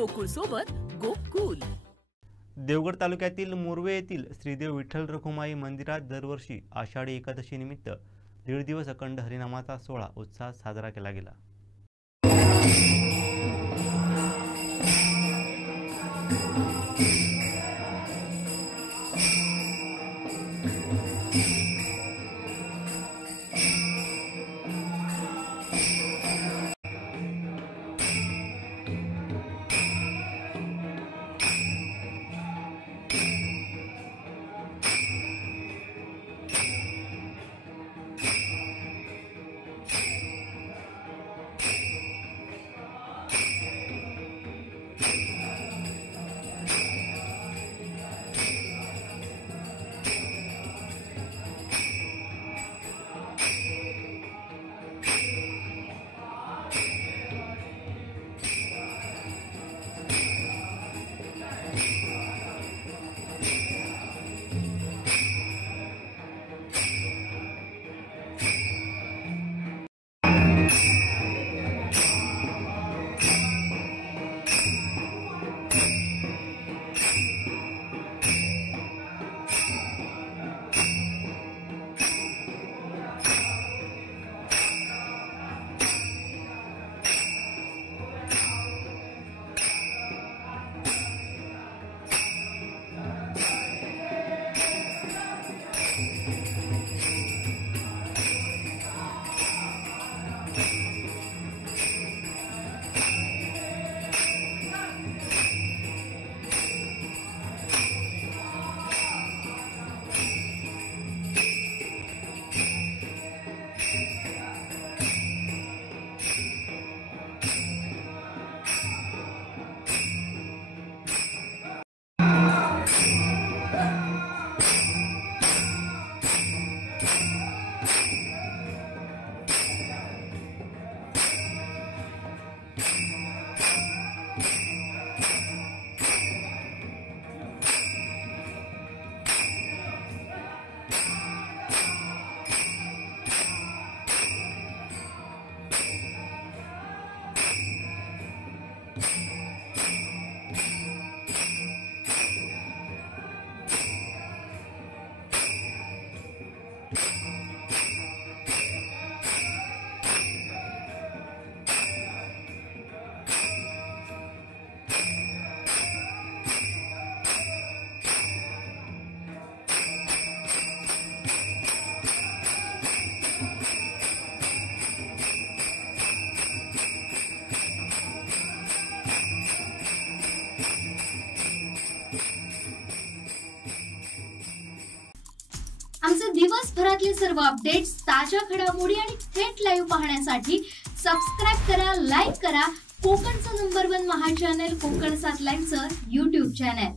गोकुळ सोबत गोकुल। देवगड तालुक्यातील मोरवे येथील श्रीदेव विठ्ठल रखुमाई मंदिरात दरवर्षी आषाढी एकादशी निमित्त 1.5 दिवस अखंड हरिनामाचा सोहळा उत्साहात साजरा केला गेला। आमचे दिवसभरातले सर्व अपडेट्स, ताज्या घडामोडी आणि थेट लाईव्ह पाहण्यासाठी सबस्क्राइब करा, लाईक करा कोकणचं नंबर 1 महा चॅनल कोकण 7 लाईव्हचं YouTube चॅनल।